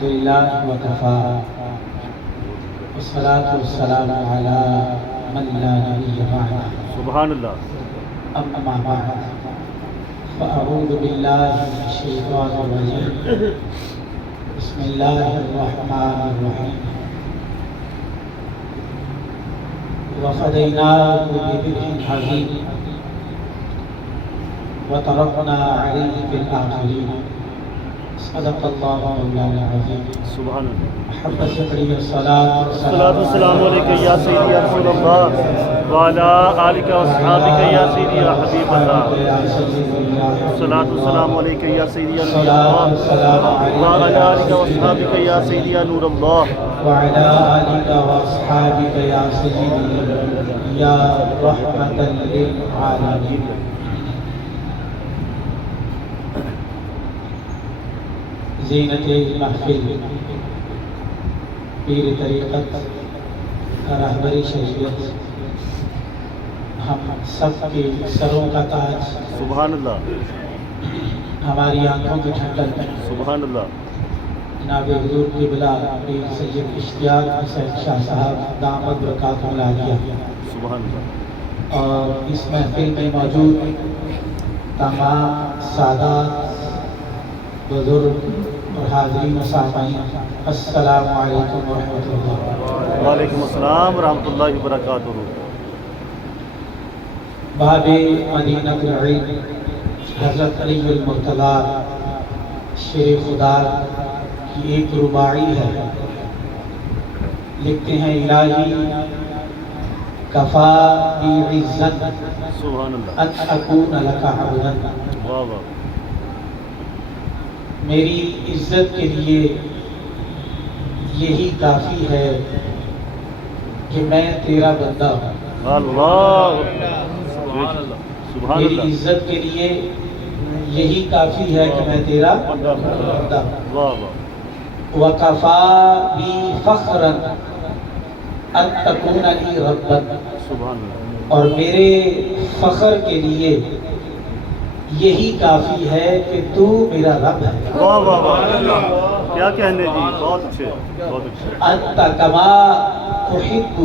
للہ وکفا والصلاة والسلام علی من لا نبی بعدہ سبحان اللہ. اما بعد فاعوذ باللہ من الشیطان الرجیم بسم اللہ الرحمن الرحیم وفدیناہ بذبح عظیم وترکنا علیہ فی الآخرین صدق اللہ مولانا العظیم. سبحان اللہ. محبت سے پڑھیے الصلاۃ والسلام علیکم یا سیدی یا رسول اللہ وعلی آلک و اصحابک یا سیدی یا حبیب اللہ. الصلاۃ والسلام علیکم یا سیدی یا رسول اللہ وعلی آلک و اصحابک یا سیدی یا نور اللہ. وعلى آلك وأصحابك يا سيدي يا رحمة للعالمين. زینت محفل پیر طریقت رہبری شریعت ہم سب کے سروں کا تاج، سبحان اللہ. ہماری آنکھوں کی ٹھنڈک، سبحان اللہ. جناب حضور قبلہ پیر سید اشتیاق حسین شاہ صاحب دامت برکاتہ العالیہ. سبحان اللہ. اور اس محفل میں موجود تمام سادات، بزرگ اور حاضرین و سامعین، السلام علیکم ورحمۃ اللہ. وعلیکم السلام ورحمۃ اللہ وبرکاتہ. باب مدینہ العلم حضرت علی المرتضیٰ شیر خدا کی ایک رباعی ہے. لکھتے ہیں الہی کفا بی عزت سبحان اللہ. ان اکون لک عبدا. واہ واہ. میری عزت کے لیے یہی کافی ہے کہ میں تیرا بندہ ہوں. اللہ. سبحان اللہ. سبحان میری اللہ. عزت کے لیے یہی کافی ہے کہ میں تیرا بندہ ہوں. واہ واہ. وَكَفَى بِي فَخْرًا أَن تَكُونَ لِي رَبًّا. سبحان اللہ. اور میرے فخر کے لیے یہی کافی ہے کہ تو میرا رب ہے. واہ واہ واہ. کیا کہنے جی، بہت اچھے بہت اچھے. أَنْتَ كَمَا تُحِبُّ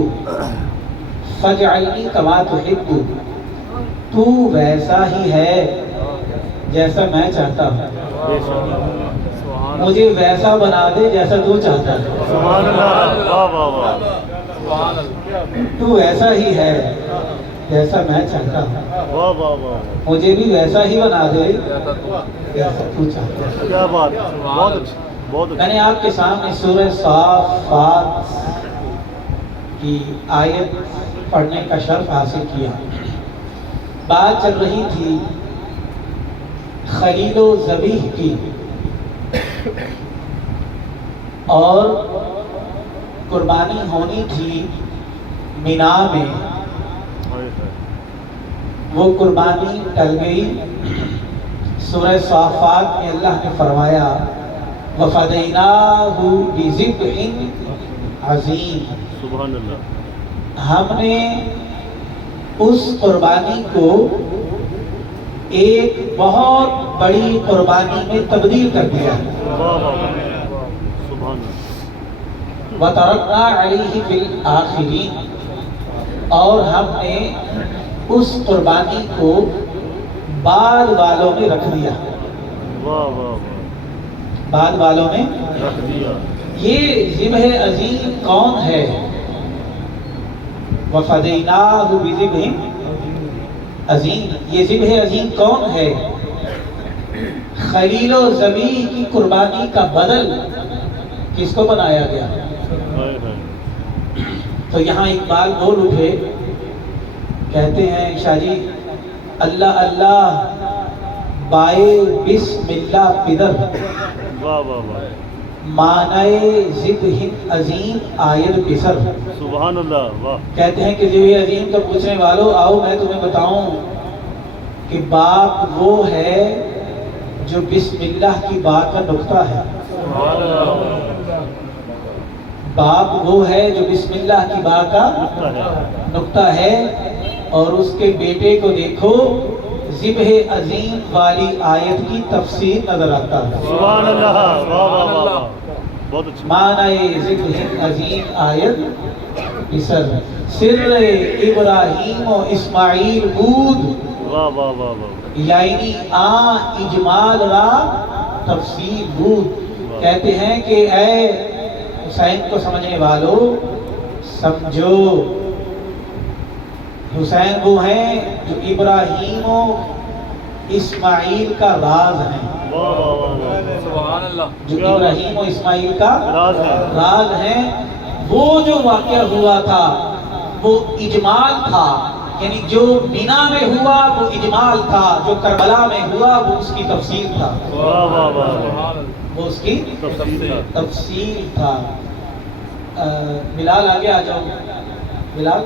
فَاجْعَلْنِي كَمَا تُحِبُّ. تو ویسا ہی ہے جیسا میں چاہتا ہوں، بے شک. مجھے ویسا بنا دے جیسا تو چاہتا ہے. سبحان اللہ. واہ واہ واہ. تو ویسا ہی ہے جیسا میں چاہتا ہوں، واہ واہ واہ. مجھے بھی ویسا ہی بنا دے جیسا تو چاہتا ہے. کیا بات. بہت اچھا بہت میں اچھا. نے آپ کے سامنے سورہ صافات کی آیت پڑھنے کا شرف حاصل کیا. بات چل رہی تھی خلیل و ذبیح کی، اور قربانی ہونی تھی مینا میں. وہ قربانی ٹل گئی. سورہ صافات میں اللہ نے فرمایا وَفَدَيْنَاهُ بِذِبْحٍ عَظِيمٍ. سبحان اللہ. ہم نے اس قربانی کو ایک بہت بڑی قربانی میں تبدیل کر دیا. واہ واہ واہ. سبحان اللہ. وَتَرَكْنَا عَلَيْهِ فِي الْآخِرِينَ. اور ہم نے اس قربانی کو بعد والوں میں رکھ دیا. واہ واہ واہ. بعد والوں میں رکھ دیا. یہ ذبح عظیم کون ہے؟ وَفَدَيْنَاهُ بِذِبْحٍ عظیم. یہ ذبح عظیم کون ہے؟ خلیل و ذبیح کی قربانی کا بدل کس کو بنایا گیا؟ تو یہاں اقبال بول اٹھے، کہتے ہیں شاہ جی اللہ اللہ بائے بسم اللہ پدر واہ واہ واہ. معنی ذبح عظیم آید پسر. سبحان اللہ. واہ. کہتے ہیں کہ ذبح عظیم کا پوچھنے والوں آؤ میں تمہیں بتاؤں کہ باپ وہ ہے جو بسم اللہ کی با کا نقطہ ہے. سبحان اللہ. باپ وہ ہے جو بسم اللہ کی با کا نقطہ ہے. اور اس کے بیٹے کو دیکھو ذبح عظیم والی آیت کی تفسیر نظر آتا ہے. سبحان اللہ، واہ واہ واہ واہ، بہت اچھا. معنی ذبح عظیم آیت سر سر ابراہیم و اسماعیل بود، واہ واہ واہ واہ. یعنی اجمال را تفسیر بود. کہتے ہیں کہ اے حسین کو سمجھنے والوں سمجھو، حسین وہ ہیں جو ابراہیم و اسماعیل کا راز ہیں. واہ واہ واہ واہ. سبحان اللہ. جو ابراہیم و اسماعیل کا راز ہے. راز ہیں. وہ جو واقعہ ہوا تھا وہ اجمال تھا، یعنی جو مینا میں ہوا وہ اجمال تھا، جو کربلا میں ہوا وہ اس کی تفسیر تھا. واہ واہ واہ. وہ اس کی تفسیر. تفسیر تھا. بلال آگے آ جاؤ. بلال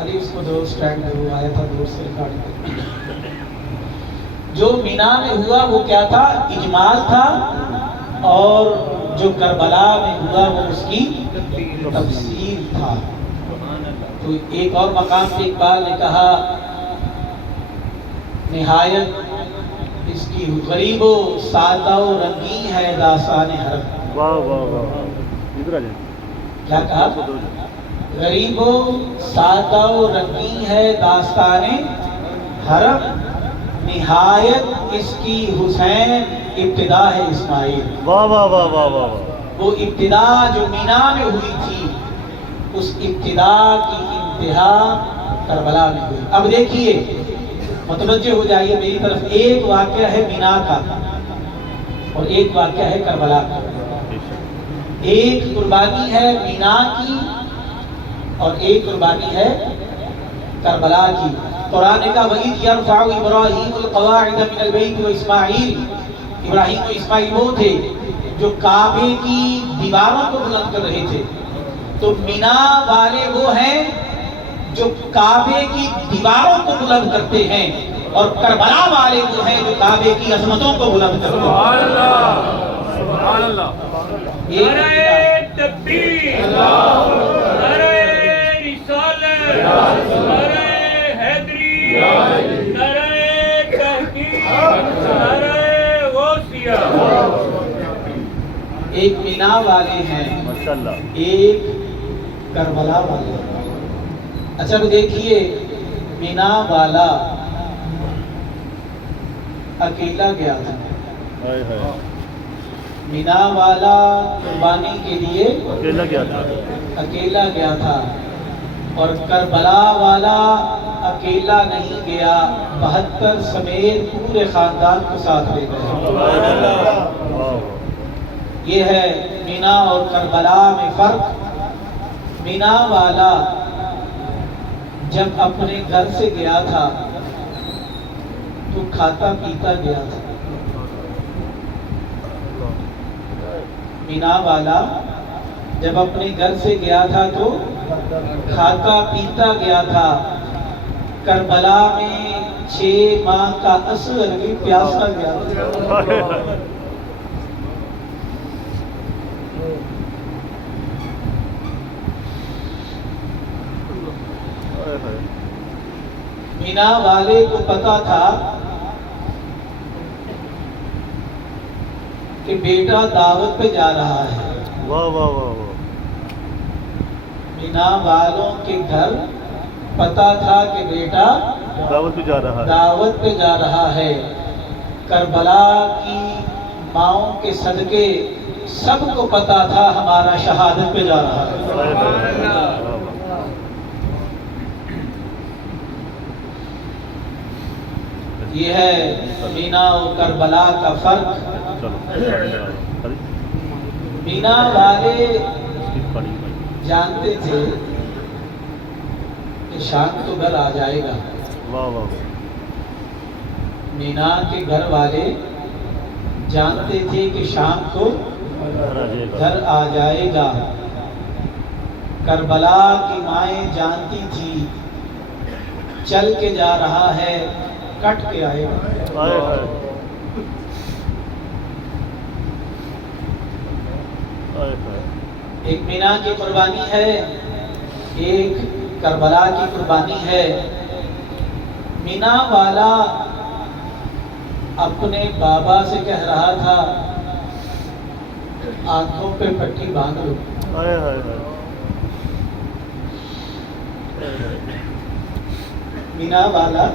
علی اس کو دو سٹینڈ وہ آیا تھا دور سے ریکارڈ. جو مینا میں ہوا وہ کیا تھا؟ اجمال تھا، اور جو کربلا میں ہوا وہ اس کی تفسیر تھا. تو ایک اور مقام پہ اقبال نے کہا نہایت اس کی غریب و سادہ و رنگین ہے داستان حرم. واہ واہ واہ. ادھر آ جائیں. کیا کہا؟ غریب و سادہ و رنگین ہے داستان حرم، نہایت اس کی حسین ابتدا ہے اسماعیل. واہ واہ واہ واہ واہ. وہ ابتدا جو مینا میں ہوئی تھی اس ابتدا کی انتہا کربلا میں ہوئی. اب دیکھیے متوجہ ہو جائیے میری طرف. ایک واقعہ ہے مینا کا اور ایک واقعہ ہے کربلا کا. ایک قربانی ہے مینا کی اور ایک قربانی ہے کربلا کی. قرآن نے کہا وَإِذْ يَرْفَعُ إِبْرَاهِيمُ الْقَوَاعِدَ مِنَ الْبَيْتِ وَإِسْمَاعِيلُ. ابراہیم و اسماعیل وہ تھے جو کعبے کی دیواروں کو بلند کر رہے تھے. تو مینا والے وہ ہیں جو کعبے کی دیواروں کو بلند کرتے ہیں، اور کربلا والے وہ ہیں جو کعبے کی عظمتوں کو بلند کرتے ہیں. سبحان اللہ. سبحان اللہ. نعرہ تکبیر، نعرہ رسالت، نعرہ حیدری، نعرہ تحقیق، نعرہ غوثیہ. ایک مینا والے ہیں، ماشاءاللہ. ایک کربلا والے. اچھا تو دیکھیے مینا والا اکیلا گیا تھا. ہائے ہائے. مینا والا قربانی کے لیے اکیلا گیا تھا. اکیلا گیا تھا، اور کربلا والا اکیلا نہیں گیا، 72 سمیت پورے خاندان کو ساتھ لے گئے. یہ ہے مینا اور کربلا میں فرق. مینا والا جب اپنے گھر سے گیا تھا تو کھاتا پیتا گیا تھا. مینا والا جب اپنے گھر سے گیا تھا تو کھاتا پیتا گیا تھا. کربلا میں 6 ماہ کا اصغر بھی پیاسا گیا تھا. مینا والے کو پتا تھا کہ بیٹا دعوت پہ جا رہا ہے. واہ واہ واہ واہ. مینا والوں کے گھر پتا تھا کہ بیٹا دعوت پہ جا رہا ہے. دعوت پہ جا رہا ہے. کربلا کی ماؤں کے صدقے سب کو پتا تھا ہمارا شہادت پہ جا رہا ہے. ہائے ہائے. یہ ہے مینا و کربلا کا فرق. چلو. مینا والے جانتے تھے کہ شام تو گھر آ جائے گا. واہ واہ. مینا کے گھر والے جانتے تھے کہ شام کو گھر آ جائے گا. کربلا کی مائیں جانتی تھی چل کے جا رہا ہے کٹ کے آئے گا. ایک مینا کی قربانی ہے، ایک کربلا کی قربانی ہے. مینا والا اپنے بابا سے کہہ رہا تھا آنکھوں پہ پٹی باندھ لو. ہائے ہائے ہائے. مینا والا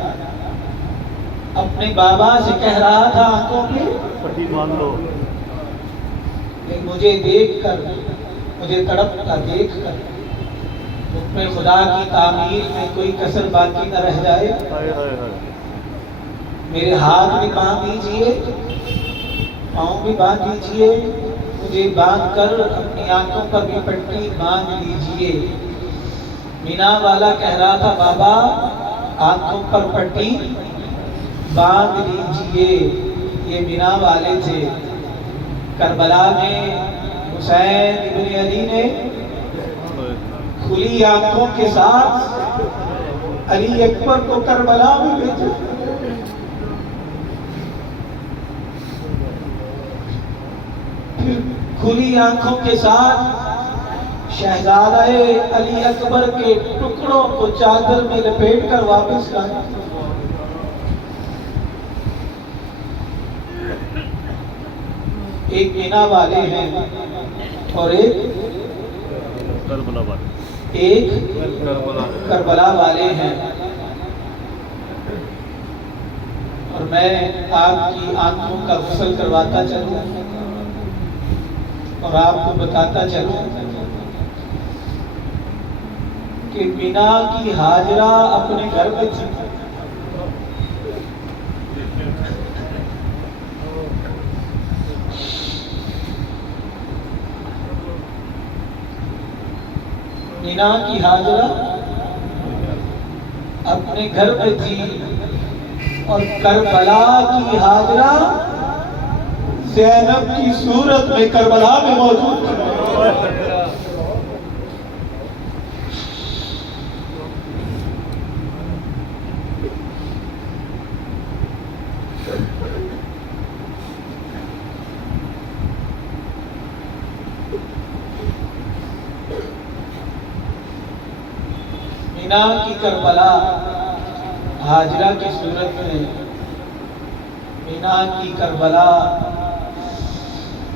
اپنے بابا سے کہہ رہا تھا آنکھوں پہ پٹی باندھ لو. مجھے دیکھ کر، مجھے تڑپتا دیکھ کر حکم خدا کی تعمیر میں کوئی کسر باقی نہ رہ جائے. ہائے ہائے ہائے. میرے ہاتھ بھی باندھ دیجئے، پاؤں بھی باندھ دیجئے، مجھے باندھ کر اپنی آنکھوں پر بھی پٹی باندھ لیجئے. مینا والا کہہ رہا تھا بابا آنکھوں پر پٹی باندھ لیجئے. یہ مینا والے تھے. کربلا میں حسین ابن علی نے کھلی آنکھوں کے ساتھ علی اکبر کو کربلا میں بھیجا. پھر کھلی آنکھوں کے ساتھ شہزادہ علی اکبر کے ٹکڑوں کو چادر میں لپیٹ کر واپس لائے. ایک مینا والے ہیں اور ایک کربلا والے. ایک کربلا والے ہیں. اور میں آپ کی آنکھوں کا غسل کرواتا چلوں اور آپ کو بتاتا چلوں کہ مینا کی ہاجرہ اپنے گھر میں تھی. مینا کی ہاجرہ اپنے گھر میں تھی اور کربلا کی ہاجرہ زینب کی صورت میں کربلا میں موجود تھی. مینا کی کربلا ہاجرہ کی صورت میں، مینا کی کربلا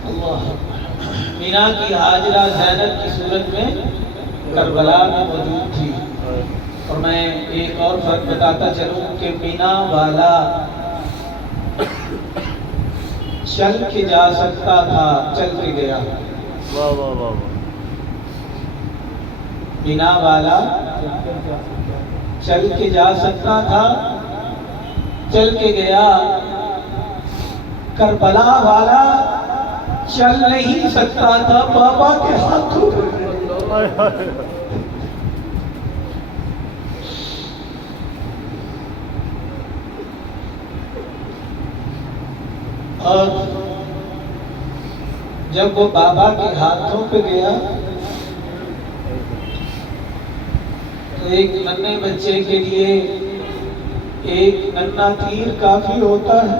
اللہ، مینا کی ہاجرہ زینب کی صورت میں کربلا میں موجود تھی. اور میں ایک اور فرق بتاتا چلوں کہ مینا والا چل کے جا سکتا تھا، چل کے گیا. واہ واہ واہ واہ. مینا والا چل کے جا سکتا تھا، چل کے گیا. کربلا والا چل نہیں سکتا تھا، بابا کے ہاتھوں ہائے ہائے. اور جب وہ بابا کے ہاتھوں پہ گیا تو ایک ننھے بچے کے لیے ایک ننھا تیر کافی ہوتا ہے،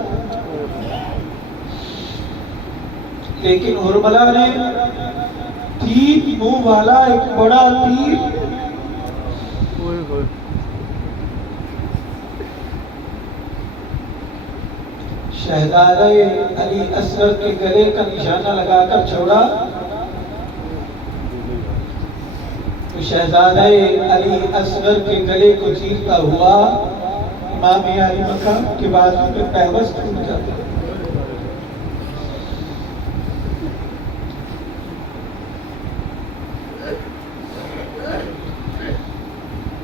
لیکن ہرملا نے تیر منہ والا ایک بڑا تیر اوئے ہوئے. شہزادہ علی اصغر کے گلے کا نشانہ لگا کر چھوڑا تو شہزادہ علی اصغر کے گلے کو چیرتا ہوا امام علی مقام کے بازو پہ پیوست ٹوٹ جاتا.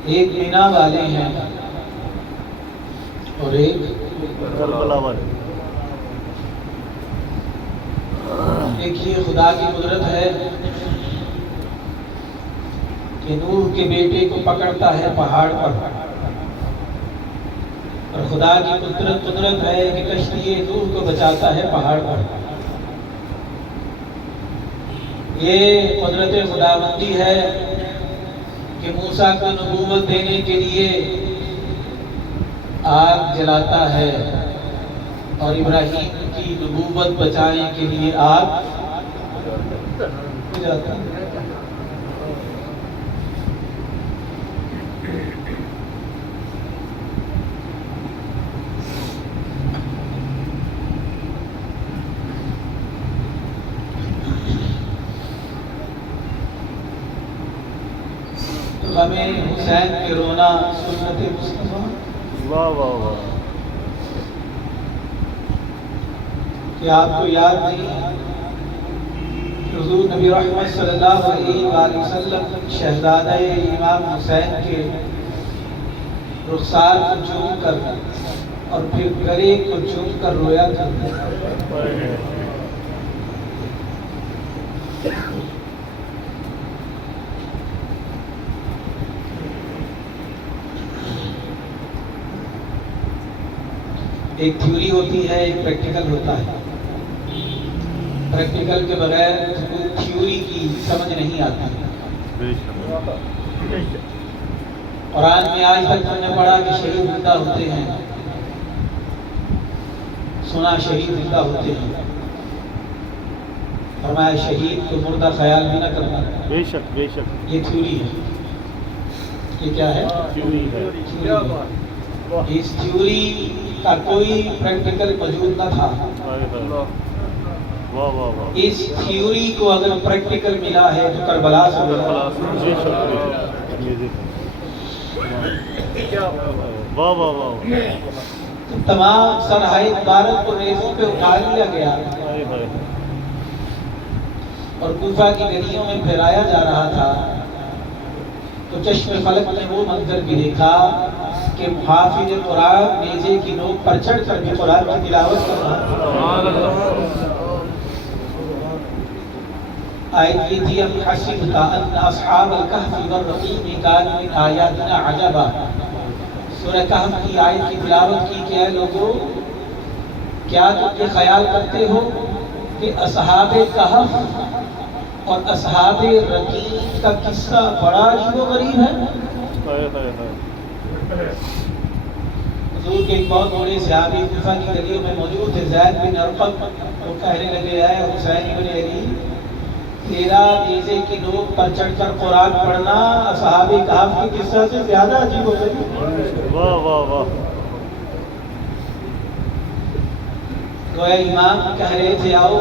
ایک مینا والے ہیں اور ایک کربلا والے. دیکھیے خدا کی قدرت ہے کہ نوح کے بیٹے کو پکڑتا ہے پہاڑ پر، اور خدا کی قدرت ہے کہ کشتی نوح کو بچاتا ہے پہاڑ پر. یہ قدرت خداوندی ہے کہ موسیٰ کو نبوت دینے کے لیے آگ جلاتا ہے اور ابراہیم کی نبوت بچانے کے لیے آگ جلاتا ہے. غم حسین کے رونا سنت مصطفیٰ. واہ واہ واہ. کیا آپ کو یاد نہیں حضور نبی رحمت صلی اللہ علیہ وآلہ وسلم شہزادہ امام حسین کے رخسار کو چوم کر اور پھر گلے کو چوم کر رویا کرتے. ایک تھیوری ہوتی ہے، ایک پریکٹیکل ہوتا ہے. پریکٹیکل کے بغیر تھیوری کی سمجھ نہیں آتی. قرآن میں آج تک ہم نے پڑھا کہ شہید زندہ ہوتے ہیں، سنا شہید زندہ ہوتے ہیں. فرمایا شہید کو مردہ خیال بھی نہ کرنا. بے شک بے شک. یہ تھیوری ہے. یہ کیا ہے؟ تھیوری ہے. اس تھیوری کا کوئی پریکٹیکل موجود نہ تھا. واہ واہ واہ. اس تھیوری کو اگر پریکٹیکل ملا ہے تو کربلا سے ملا. بے شک بے شک. یہ دیکھیں. واہ واہ واہ. تمام سرحائے عبارت کو ریزوں پہ اٹھا لیا گیا اور کوفہ کی گلیوں میں پھیلایا جا رہا تھا. تو چشم فلک نے وہ منظر بھی دیکھا کہ محافظ قرآن نیزے کی نوک پر چڑھ کر بھی قرآن کی تلاوت کر رہا. آیت یہ تھی ام حسبت ان اصحاب الکہف والرقیم کانوا من آیاتنا عجبا. سورہ کہف کی آیت کی تلاوت کی کہ اے لوگو کیا تم یہ خیال کرتے ہو کہ اصحاب کہف اور اصحاب رقیم کا قصہ بڑا عجیب و غریب ہے. حضور کے ایک بہت بڑے صحابی کوفہ کی گلیوں میں موجود تھے، زید بن ارقم. وہ کہنے لگے اے حسین بن علی، تیرا نیزے کی نوک پر چڑھ کر قرآن پڑھنا اصحاب کہف کے قصہ سے زیادہ عجیب و غریب. واہ واہ واہ. گویا امام کہہ رہے تھے آؤ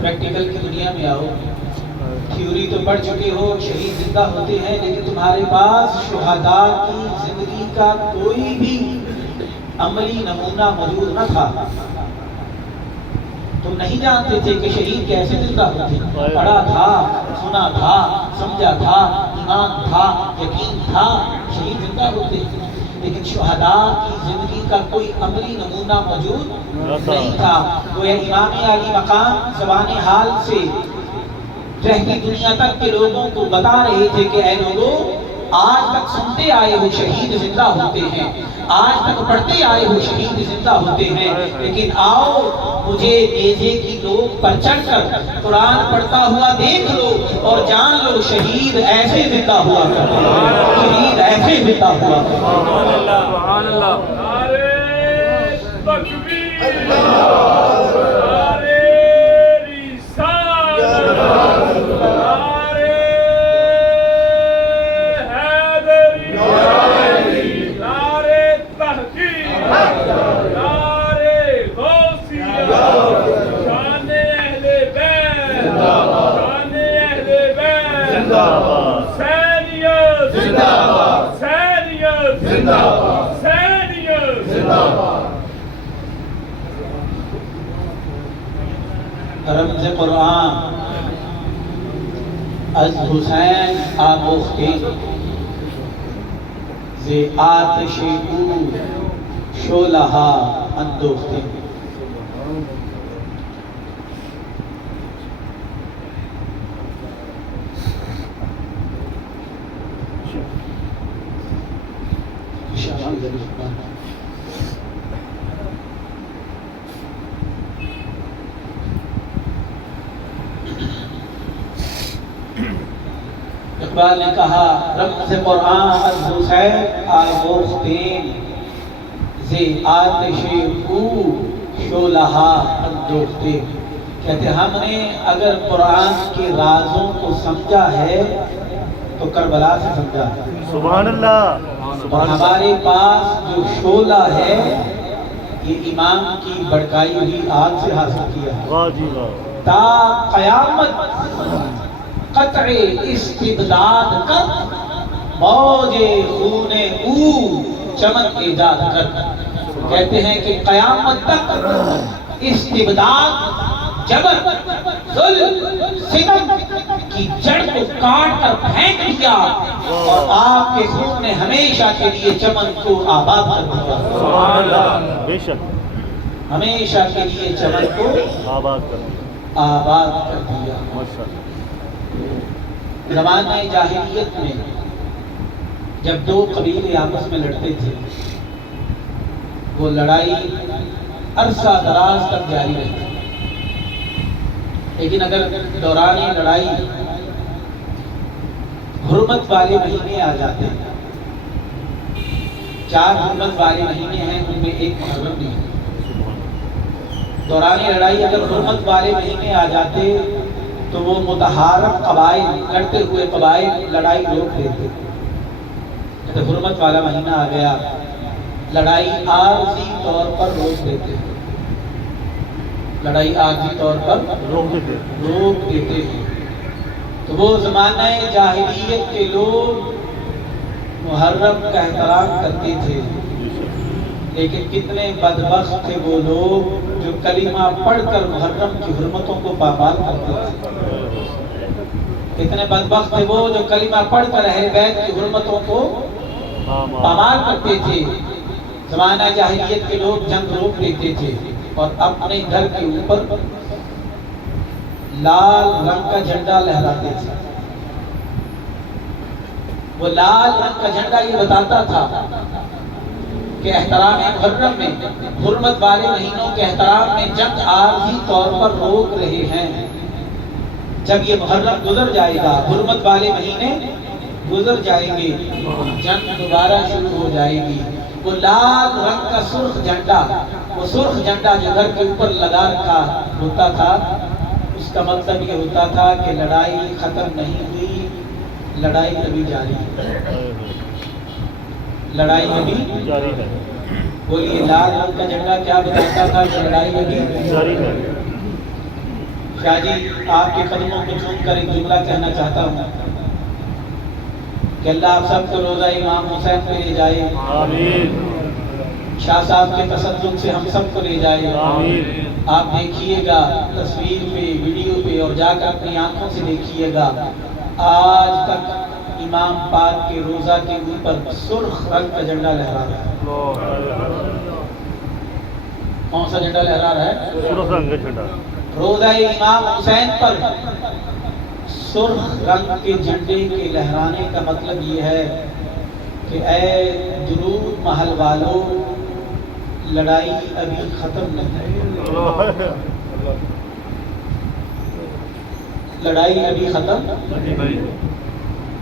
پریکٹیکل کی دنیا میں آؤ. تھیوری تو پڑھ چکے ہو، شہید زندہ ہوتے ہیں، لیکن تمہارے پاس شہداء کی زندگی کا کوئی بھی عملی نمونہ موجود نہ تھا. تم نہیں جانتے تھے کہ شہید کیسے زندہ ہوتے ہیں. پڑھا تھا، سنا تھا، سمجھا تھا، ایمان تھا، یقین تھا، شہید زندہ ہوتے ہیں، لیکن شہداء کی زندگی کا کوئی عملی نمونہ موجود نہیں تھا. گویا امام علی مقام زبان حال سے رہتی دنیا تک کے لوگوں کو بتا رہے تھے کہ اے لوگوں آج تک سنتے آئے ہو شہید زندہ ہوتے ہیں، آج تک پڑھتے آئے ہو شہید زندہ ہوتے ہیں، لیکن آؤ مجھے نیزے کی نوک پر چڑھ کر قرآن پڑھتا ہوا دیکھ لو اور جان لو شہید ایسے زندہ ہوا کرتے ہیں، شہید ایسے زندہ ہوا کرتے ہیں. سبحان اللہ. نعرے تکبیر، نعرے رسالت، نعرے حیدری، نعرے تحقیق، نعرے غوثیہ، شان اہل بیت، شان اہل بیت، حسینیت، حسینیت، حسینیت. رمز قرآن از حسین آموخته ز آتش او شعله‌ها اندوخته. اقبال نے کہا رمز قرآن از حسین آموختیم ز آتش او شعله‌ها اندوخته. کہتے ہم نے اگر قرآن کے رازوں کو سمجھا ہے تو کربلا سے سمجھا ہے. سبحان اللہ. اور ہمارے پاس جو شعلہ ہے یہ امام کی بڑکائی ہوئی آگ سے حاصل کیا ہے. واہ جی واہ. تا قیامت قطع استبداد کر، موج خون او چمن ایجاد کر۔ کہتے ہیں کہ قیامت تک استبداد، جبر، ظلم، ستم کی جڑ کو کاٹ کر پھینک دیا اور آپ کے خون نے ہمیشہ کے لیے چمن کو آباد کر دیا۔ سبحان اللہ، بے شک ہمیشہ کے لیے چمن کو آباد کر دیا، آباد کر دیا۔ ماشاءاللہ۔ زمانہ جاہلیت میں جب دو قبیلے آپس میں لڑتے تھے، وہ لڑائی عرصہ دراز تک جاری رہتی، لیکن اگر دوران لڑائی حرمت والے مہینے آ جاتے ہیں، 4 حرمت والے مہینے ہیں، ان میں ایک محرم بھی ہے، دوران لڑائی اگر حرمت والے مہینے آ جاتے تو وہ متحارب قبائل، لڑتے ہوئے قبائل لڑائی روک دیتے۔ جب حرمت والا مہینہ آ گیا، لڑائی عارضی طور پر روک دیتے، لڑائی عارضی طور پر روک دیتے ہیں۔ تو وہ زمانہ جاہلیت کے لوگ محرم کا احترام کرتے تھے، لیکن کتنے بدبخت تھے وہ لوگ جو کلمہ پڑھ کر محرم کی حرمتوں کو پامال کرتے تھے۔ کتنے بدبخت تھے وہ جو کلمہ پڑھ کر اہل بیت کی حرمتوں کو پامال کرتے تھے۔ زمانہ جاہلیت کے لوگ جنگ روک دیتے تھے اور اپنے گھر کے اوپر لال رنگ کا جھنڈا لہراتے تھے۔ وہ لال رنگ کا جھنڈا یہ بتاتا تھا کہ احترام محرم میں، حرمت والے مہینوں کے احترام میں جنگ عارضی طور پر روک رہے ہیں۔ جب یہ محرم گزر جائے گا، حرمت والے مہینے گزر جائیں گے، جنگ دوبارہ شروع ہو جائے گی۔ وہ لال رنگ کا سرخ جھنڈا، وہ سرخ جھنڈا جو گھر کے اوپر لگا رکھا ہوتا تھا، اس کا مطلب یہ ہوتا تھا کہ لڑائی ختم نہیں ہوئی، لڑائی ابھی جاری ہے، لڑائی ابھی جاری ہے۔ بولیے لال رنگ کا جھنڈا کیا بتاتا تھا کہ لڑائی ابھی جاری ہے۔ شاہ جی آپ کے قدموں کو چوم کر ایک جملہ کہنا چاہتا ہوں کہ اللہ آپ سب کو روزہ امام حسین پہ لے جائے، آمین۔ شاہ صاحب کے تصدق سے ہم سب کو لے جائے، آمین۔ آپ دیکھیے گا تصویر پہ، ویڈیو پہ، اور جا کر اپنی آنکھوں سے دیکھیے گا، آج تک امام پاک کے روزہ کے اوپر سرخ رنگ کا جھنڈا لہرا رہا ہے۔ کون سا جھنڈا لہرا رہا ہے؟ سرخ رنگ کا جھنڈا۔ روزہ امام حسین پر سرخ رنگ کے جھنڈے کے لہرانے کا مطلب یہ ہے کہ اے درود محل والوں، لڑائی ابھی ختم نہیں ہے، لڑائی ابھی ختم،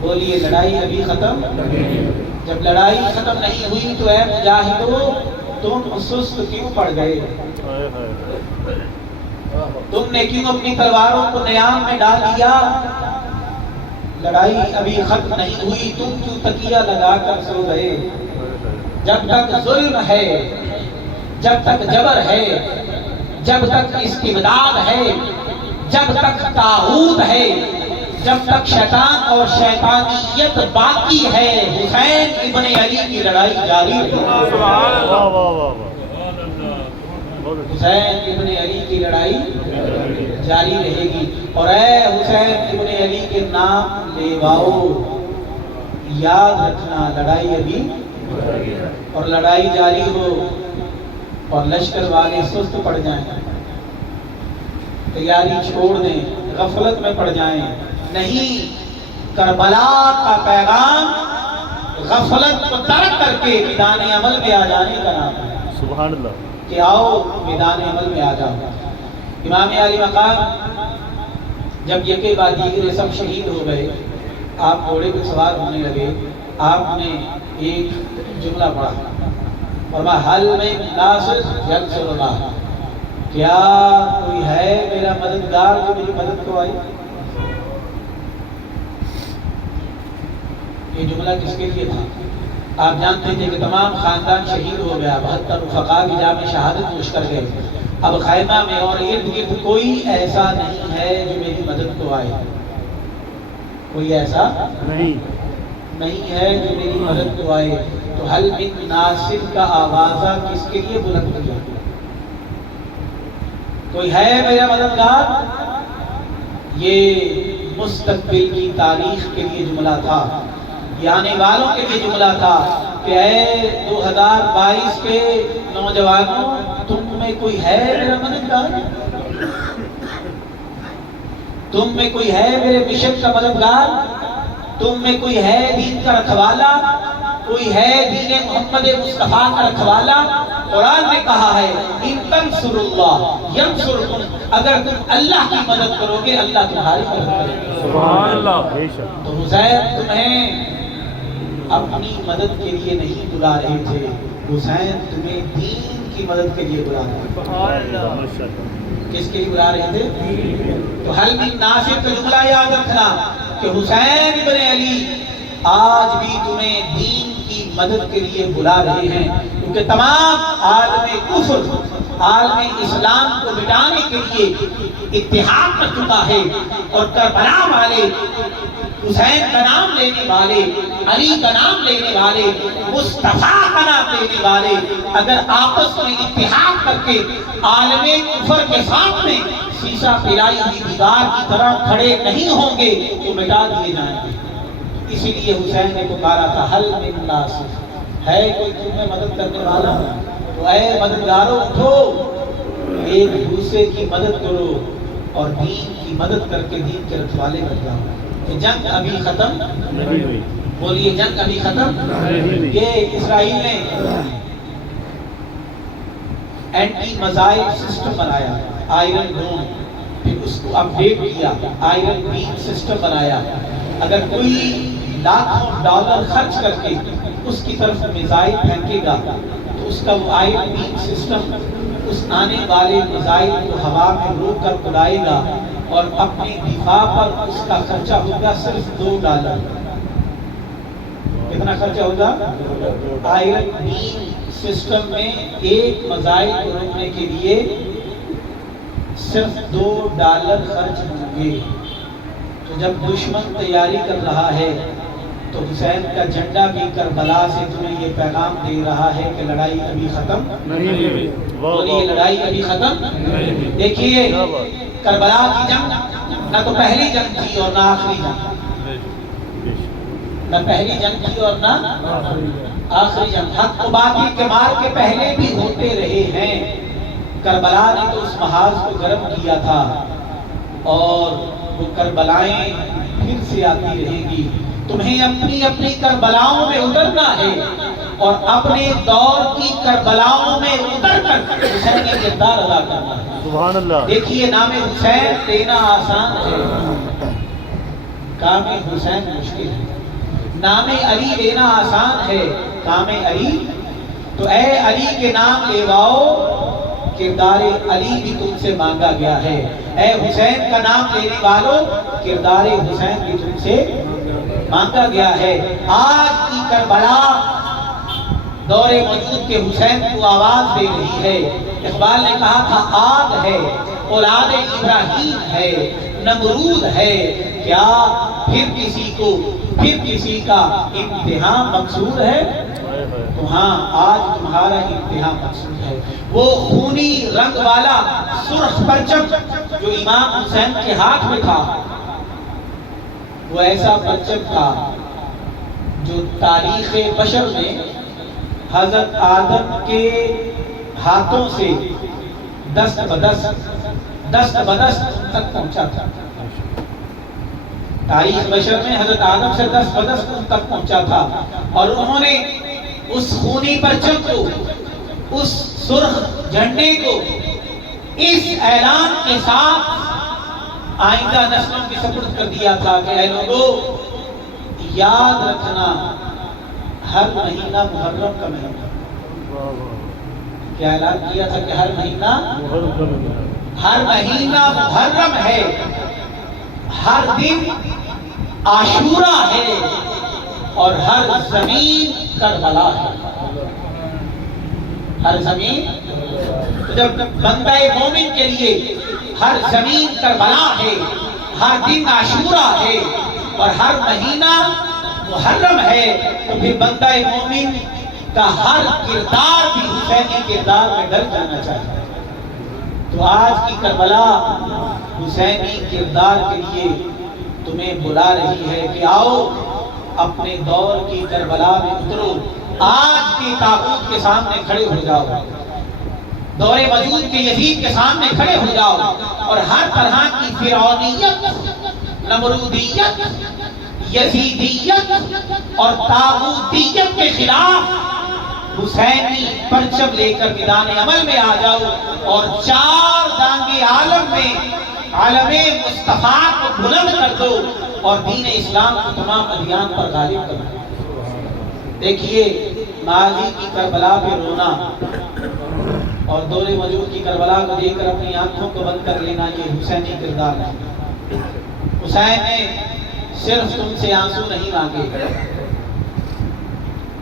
بولیے لڑائی ابھی ختم۔ جب لڑائی ختم نہیں ہوئی تو اے مجاہدو تم سست کیوں پڑ گئے؟ تم نے کیوں اپنی تلواروں کو نیام میں ڈال دیا؟ لڑائی ابھی ختم نہیں ہوئی، تم کیوں تکیہ لگا کر سو گئے؟ جب تک ظلم ہے، جب تک جبر ہے، جب تک استبداد ہے، جب تک طاغوت ہے، جب تک شیطان اور شیطانیت باقی ہے، حسین ابن علی کی لڑائی جاری ہے۔ حسین ابن علی کی لڑائی جاری رہے گی، اور اے حسین ابن علی کے نام لیواؤ، یاد رکھنا لڑائی ابھی، اور لڑائی جاری ہو اور لشکر والے سست پڑ جائیں، تیاری چھوڑ دیں، غفلت میں پڑ جائیں، نہیں، کربلا کا پیغام غفلت کو ترک کر کے میدان عمل میں آ جانے کا نام ہے۔ سبحان اللہ۔ کہ آؤ میدان عمل میں آ جاؤ۔ امام علی مقام جب یکے بعد دیگر سب شہید ہو گئے، آپ گھوڑے پہ سوار ہونے لگے، آپ نے ایک جملہ پڑھا، فرمایا حل من ناصر ینصر اللہ، کیا کوئی ہے میرا مددگار جو میری مدد کو آئے؟ یہ جملہ کس کے لیے تھا؟ آپ جانتے تھے کہ تمام خاندان شہید ہو گیا، 72 رفقا کی جام شہادت نوش کر گئے، اب خیمہ میں اور ارد گرد کوئی ایسا نہیں ہے جو میری مدد کو آئے۔ کوئی ایسا نہیں ہے جو میری مدد کو آئے. تو حل من ناصر کا آوازہ کس کے لیے بلند کیا؟ کوئی ہے میرا مددگار؟ یہ مستقبل کی تاریخ کے لیے جملہ تھا، یہ آنے والوں کے لیے جملہ تھا کہ اے 2022 کے نوجوانوں، تم میں کوئی ہے میرا مددگار؟ تم میں کوئی ہے میرے مشن کا مددگار؟ تم میں کوئی ہے دین کا رکھوالا؟ کوئی ہے دین محمد مصطفیٰ کا رکھوالا؟ قرآن نے کہا ہے ان تنصروا اللہ ینصرکم، اگر تم اللہ کی مدد کرو گے اللہ تمہاری مدد کرے گا. سبحان اللہ. بے شک. تو حسین تمہیں اپنی مدد کے لیے نہیں بلا رہے تھے، حسین تمہیں دین کی مدد کے لیے بلا رہے تھے. ماشاء اللہ. کس کے لیے بلا رہے تھے؟ تو حل من ناصر کا جملہ یاد رکھنا کہ حسین ابن علی آج بھی تمہیں دین کی مدد کے لیے بلا رہے ہیں، کیونکہ تمام عالم کفر عالم اسلام کو مٹانے کے لیے اتحاد کر چکا ہے، اور کربلا والے حسین کا نام لینے والے، علی کا نام لینے والے، مصطفیٰ کا نام لینے والے اگر آپس میں اتحاد کر کے عالم کفر کے سامنے شیشہ پھیلائی ہوئی دیوار کی طرح کھڑے نہیں ہوں گے تو مٹا دیے جائیں گے. اسی لیے حسین نے پکارا تھا حل من ناصر، ہے کوئی تمہیں مدد کرنے والا؟ تو اے مددگاروں اٹھو، ایک دوسرے کی مدد کرو اور دین کی مدد کر کے دین کے رکھوالے بن جاؤ. کہ جنگ ابھی ختم نہیں ہوئی. بولیے جنگ ابھی ختم. یہ اسرائیل نے اینٹی میزائل سسٹم بنایا، آئرن ڈوم، پھر اس کو اپڈیٹ کیا، آئرن بیم سسٹم بنایا. اگر کوئی لاکھوں ڈالر خرچ کر کے اس کی طرف میزائل پھینکے گا تو اس کا وہ آئرن بیم سسٹم اس آنے والے میزائل کو ہوا میں روک کر اڑائے گا، اور اپنی دفاع پر اس کا خرچہ ہوگا صرف $2. کتنا خرچہ ہوگا؟ آئرن بیم سسٹم میں ایک میزائل کو روکنے کے لیے صرف $2 خرچ ہوں گے. تو جب دشمن تیاری کر رہا ہے تو حسین کا جھنڈا بھی کربلا سے تمہیں یہ پیغام دے رہا ہے کہ لڑائی ابھی ختم نہیں ہوئی. بولیے لڑائی ابھی ختم. دیکھیے کربلا کی جنگ نہ تو پہلی جنگ تھی اور نہ آخری جنگ، نہ پہلی جنگ تھی اور نہ آخری جنگ. حق و باطل کے مار کے پہلے بھی ہوتے رہے ہیں. کربلا نے تو اس محاذ کو گرم کیا تھا، اور وہ کربلائیں پھر سے آتی رہیں گی. تمہیں اپنی اپنی کربلاؤں میں اترنا ہے اور اپنے دور کی کربلاؤں میں اتر کر حسین کا کردار ادا کرنا ہے. سبحان اللہ. دیکھیے نام حسین لینا آسان ہے، کام حسین مشکل ہے. نام علی لینا آسان ہے، کام علی. تو اے علی کے نام لیواؤ، کردار علی بھی تم سے مانگا گیا ہے. اے حسین کا نام لینے والوں، کردار حسین بھی تم سے مانگا گیا ہے. آج کی کربلا دور موجود کے حسین کو آواز دے رہی ہے. اقبال نے کہا تھا آگ ہے، اولاد ابراہیم ہے، نمرود ہے، کیا پھر کسی کا امتحان مقصود ہے؟ تو ہاں آج تمہارا امتحان مقصود ہے. وہ خونی رنگ والا سرخ پرچم جو امام حسین کے ہاتھ میں تھا، وہ ایسا پرچم تھا جو تاریخ بشر میں حضرت آدم کے ہاتھوں سے دست بدست تک پہنچا تھا. تاریخ بشر میں حضرت آدم سے دست بدست تک پہنچا تھا، اور انہوں نے اس خونی پرچم کو، اس سرخ جھنڈے کو اس اعلان کے ساتھ آئندہ نسلوں کی سپرد کر دیا تھا کہ اے لوگوں یاد رکھنا ہر مہینہ محرم کا مہینہ. کیا اعلان کیا تھا کہ ہر مہینہ محرم ہے، ہر دن عاشورہ ہے، اور ہر زمین کربلا ہے. ہر زمین، جب بندہ مومن کے لیے ہر زمین کربلا ہے، ہر دن عاشورہ ہے، اور ہر مہینہ محرم ہے تو پھر بندہ مومن کا ہر کردار بھی حسینی کردار میں ڈر جانا چاہیے۔ تو آج کی کربلا حسینی کردار کے لیے تمہیں بلا رہی ہے کہ آؤ اپنے دور کی کربلا میں اترو، آج کی طاغوت کے سامنے کھڑے ہو جاؤ، دور وجود کے یزید کے سامنے کھڑے ہو جاؤ اور ہر طرح کی فرعونیت، نمرودیت، یزیدیت اور طاغوتیت کے خلاف حسینی پرچم لے کر میدان عمل میں آ جاؤ اور چار دانگے عالم میں عالم مصطفیٰ کو بلند کر دو اور دین اسلام کو تمام ادیان پر غالب کر دو۔ دیکھیے ماضی کی کربلا پہ رونا اور دور وجود کی کربلا کو دیکھ کر اپنی آنکھوں کو بند کر لینا، یہ حسینی کردار ہے۔ حسین نے صرف تم سے آنسو نہیں مانگے،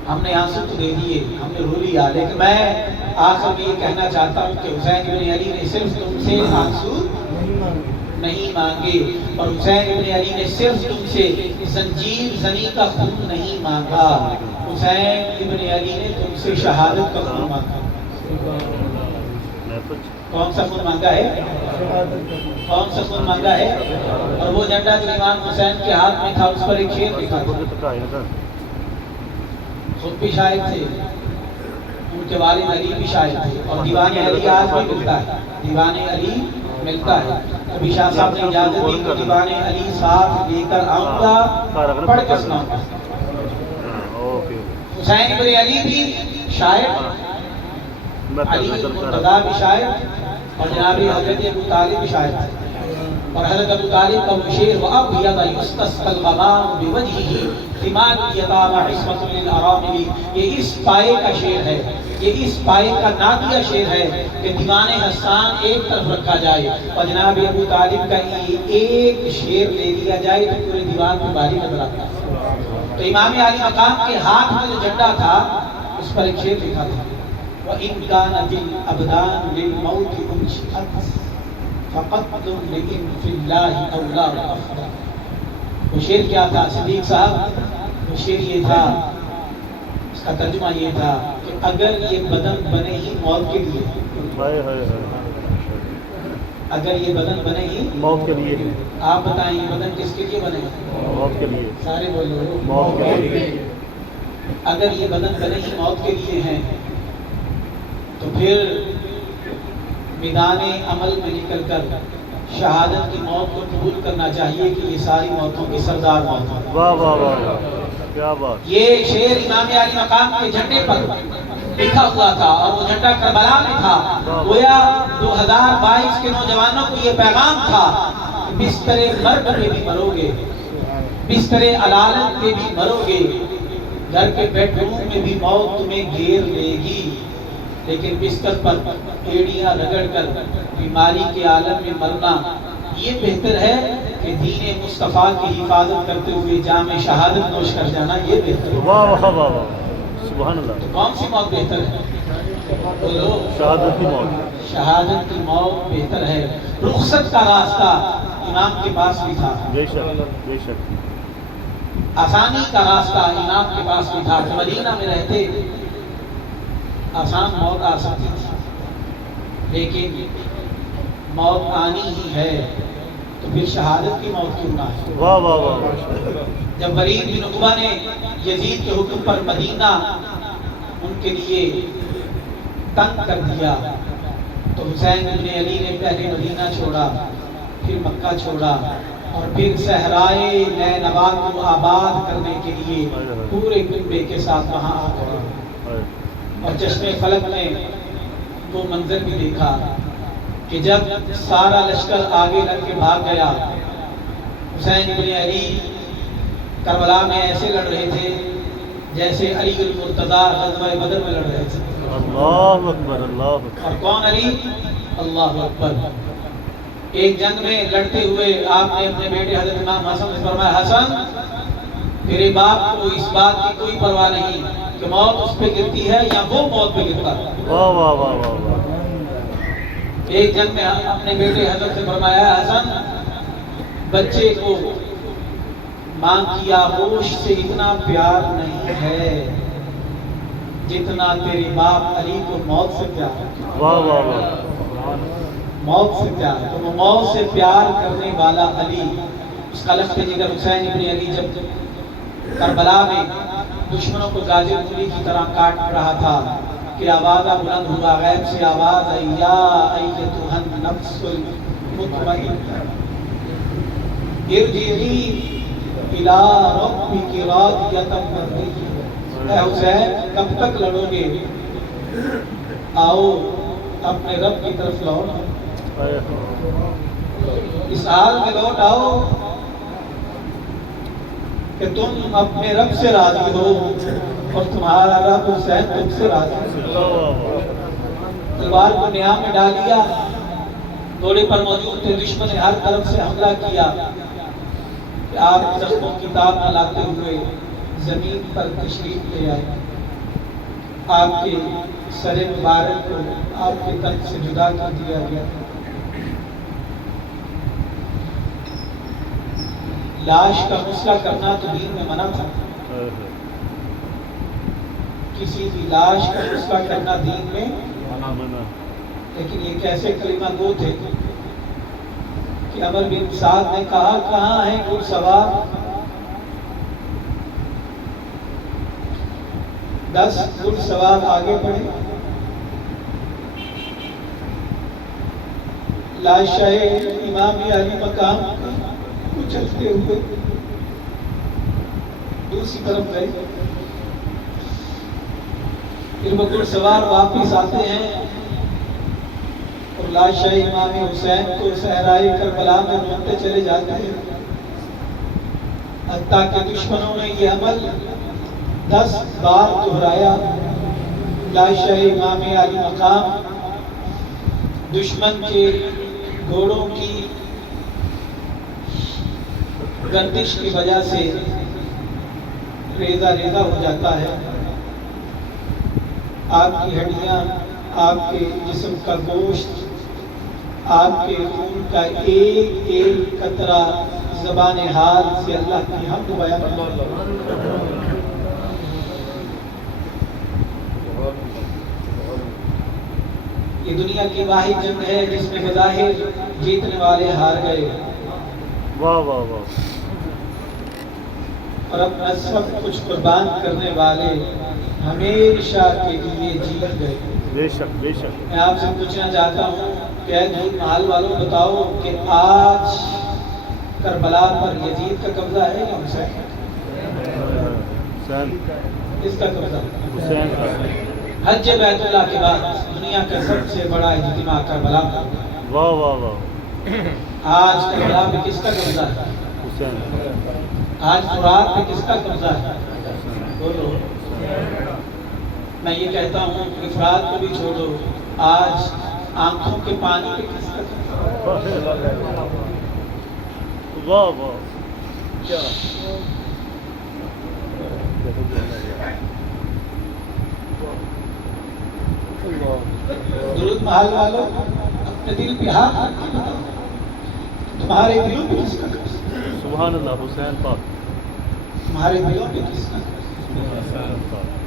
ہم نے آنسو تو دے دیے، ہم نے رو لیا، لیکن میں آخر میں یہ کہنا چاہتا ہوں کہ حسین ابن علی نے صرف تم سے آنسو نہیں مانگے اور حسین ابن علی نے صرف تم سے زنجیر زنی کا خون نہیں مانگا، حسین ابن علی نے تم سے شہادت کا خون مانگا۔ کون سا خون مانگا ہے؟ کون سا خون مانگا ہے؟ اور وہ جھنڈا جو امام حسین کے ہاتھ میں تھا اس پر ایک شیر لکھا تھا۔ خود بھی شاعر تھے، ان کے والد علی بھی شاعر تھے اور دیوان علی آج بھی ملتا ہے، دیوان علی ملتا ہے۔ کبھی شاہ صاحب نے اجازت دی تو دیوان علی ساتھ لے کر آؤں گا، پڑھ کر سناؤں گا۔ حسین ابن علی بھی شاعر، علی مرتضیٰ بھی شاعر اور جناب حضرت ابو طالب بھی شاعر تھے اور حضرت ابو طالب کا وہ شعر وَأَبْيَضَ يُسْتَسْقَى الْغَمَامُ بِوَجْهِهِ ثِمَارُ الْيَتَامَى عِصْمَةٌ لِلْأَرَامِلِ، یہ اس پائے کا شعر ہے، یہ اس پائے کا نادیہ شعر ہے کہ دیوان حسان ایک طرف رکھا جائے اور جناب ابو طالب کا ایک شعر لے لیا جائے تو پورے دیوان میں باری نظر آتا ہے۔ تو امام علی مقام کے ہاتھ میں جو جھنڈا تھا اس پر ایک شعر لکھا تھا وَإِنْ كَانَتِ الْأَبْدَانُ لِلْمَوْتِ أُنْشِئَتْ فَقَدْتُمْ لِئِنْ فِي اللَّهِ أَوْلَى وَأَفْضَلَ۔ وہ شعر کیا تھا صدیق صاحب؟ وہ شعر یہ تھا، اس کا ترجمہ یہ تھا کہ اگر یہ بدن بنے ہی موت کے لیے، اگر یہ بدن بنے ہی موت کے لیے، آپ بتائیں یہ بدن کس کے لیے بنے؟ موت کے لیے، سارے بولو موت کے لیے۔ اگر یہ بدن بنے ہی موت کے لیے ہیں تو پھر میدان عمل میں نکل کر شہادت کی موت کو قبول کرنا چاہیے کہ یہ ساری موتوں کی سردار موت ہے۔ واہ واہ واہ، کیا بات! یہ شعر امام علی مقام کے جھنڈے پر لکھا ہوا تھا اور وہ جھنڈا کربلا میں تھا۔ گویا 2022 کے نوجوانوں کو یہ پیغام تھا کہ بستر مرگ پہ بھی مرو گے، بستر علالت پہ بھی مرو گے، گھر کے بیڈ روم میں بھی موت تمہیں گھیر لے گی، لیکن بستر پر ایڑیاں رگڑ کر بیماری کے عالم میں مرنا یہ بہتر ہے کہ دین مصطفیٰ کی حفاظت کرتے ہوئے جام شہادت نوش کر جانا یہ بہتر ہے۔ واہ واہ واہ واہ، سبحان اللہ! تو کون سی موت بہتر ہے؟ بولو شہادت کی موت، شہادت کی موت بہتر ہے۔ رخصت کا راستہ امام کے پاس بھی تھا، بے شک بے شک۔ آسانی کا راستہ امام کے پاس بھی تھا کہ مدینہ میں رہتے آسان موت آ سکتی تھی، لیکن موت آنی ہی ہے تو پھر شہادت کی موت کیوں نہ ہے؟ واہ واہ واہ! جب ولید بن عقبہ نے یزید کے حکم پر مدینہ ان کے لیے تنگ کر دیا تو حسین بن علی نے پہلے مدینہ چھوڑا، پھر مکہ چھوڑا اور پھر صحرائے نینوا کو آباد کرنے کے لیے پورے کنبے کے ساتھ وہاں آ گئے اور چشمے فلک میں وہ منظر بھی دیکھا کہ جب سارا لشکر آگے لگ کے بھاگ گیا، حسین ابن علی کربلا میں ایسے لڑ رہے تھے جیسے علی المرتضیٰ غزوہ بدر میں لڑ رہے تھے۔ اللہ اکبر، اللہ اکبر! اور کون علی؟ اللہ اکبر! ایک جنگ میں لڑتے ہوئے آپ نے اپنے بیٹے حضرت امام حسن سے فرمایا حسن تیرے باپ کو اس بات کی کوئی پرواہ نہیں کہ موت اس پہ گرتی ہے یا وہ موت پہ گرتا ہے۔ واہ واہ واہ واہ واہ! ایک جنگ میں اپنے بیٹے حضرت سے فرمایا حسن بچے کو ماں کی آغوش سے اتنا پیار نہیں ہے جتنا تیرے باپ علی کو موت سے پیار ہے۔ واہ واہ واہ، موت سے پیار، تو وہ موت سے پیار کرنے والا علی، اس کا لفظ جگر حسین ابن علی جب کربلا میں دشمنوں کو گاجر مولی کی طرح کاٹ رہا تھا کہ آواز بلند ہوا، غیب سے آواز آئی، یا ایتھا النفس المطمئنہ ارجعی الی ربک راضیۃ مرضیہ۔ اے حسین کب تک لڑو گے، آؤ اپنے رب کی طرف لوٹ، اس حال میں لوٹ آؤ کہ تم اپنے رب سے راضی ہو اور تمہارا رب حسین تم سے راضی ہو۔ تلوار کو نیام میں ڈال دیا، گھوڑے پر موجود تھے، دشمن نے ہر طرف سے حملہ کیا کہ آپ زخموں کی تاب نہ لاتے ہوئے زمین پر تشریف لے آئے، آپ کے سر مبارک کو آپ کے تن سے جدا کر دیا گیا۔ لاش کا غسل کرنا تو دین میں منع تھا، کسی بھی لاش کا غسل کرنا دین میں، لیکن یہ کیسے کلمہ گو تھے کہ عمر بن سعد نے کہا کہاں ہے گھڑ سوار، 10 گھڑ سوار آگے بڑھے، لاش امام علی مقام کو چلتے ہوئے دوسری طرف گئے، پھر وہ گھڑ سوار واپس آتے ہیں اور لاش امام حسین کو صحرائے کربلا میں ڈھونڈتے چلے جاتے ہیں، حتیٰ کہ دشمنوں نے یہ عمل 10 بار دہرایا۔ لاش امام علی مقام دشمن کے گھوڑوں کی گردش کی وجہ سے ریزہ ریزہ ہو جاتا ہے، آپ کی ہڈیاں، آپ کے جسم کا گوشت، آپ کے خون کا ایک ایک قطرہ زبان حال سے اللہ کی حمد بیان کرتا ہے۔ یہ دنیا کی واحد جنگ ہے جس میں بظاہر جیتنے والے ہار گئے واہ واہ واہ، اور اپنا سب کچھ قربان کرنے والے ہمیشہ کے لیے جیت گئے۔ بے شک بے شک۔ میں آپ سے پوچھنا چاہتا ہوں کہ اے دھول محل والوں بتاؤ کہ آج کربلا پر یزید کا قبضہ ہے یا حسین؟ حسین، اس کا قبضہ حسین کا۔ حج بیت اللہ کے بعد دنیا کا سب سے بڑا اجتماع کربلا پر، واہ واہ واہ، آج کربلا میں کس کا قبضہ ہے؟ حسین، آج فرات میں کس کا قبضہ ہے؟ بولو۔ میں یہ کہتا ہوں کہ افراد کو بھی چھوڑو، آج آنکھوں کے پانی پہ کس کا قبضہ ہے؟ واہ واہ، کیا درود محل والوں اپنے دل پہ ہاتھ رکھ کے بتاؤ تمہارے دلوں پہ کس کا قبضہ ہے؟ سبحان اللہ، حسین پاک، تمہارے دلوں پہ کس کا قبضہ ہے؟ حسین پاک۔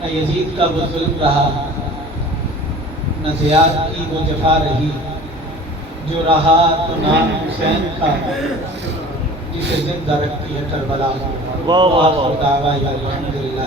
نہ یزید کا وہ ظلم رہا، نہ زیاد کی وہ جفا رہی، جو رہا تو نام حسین کا جسے زندہ رکھتی ہے کربلا۔ واہ واہ واہ۔ الحمدللہ۔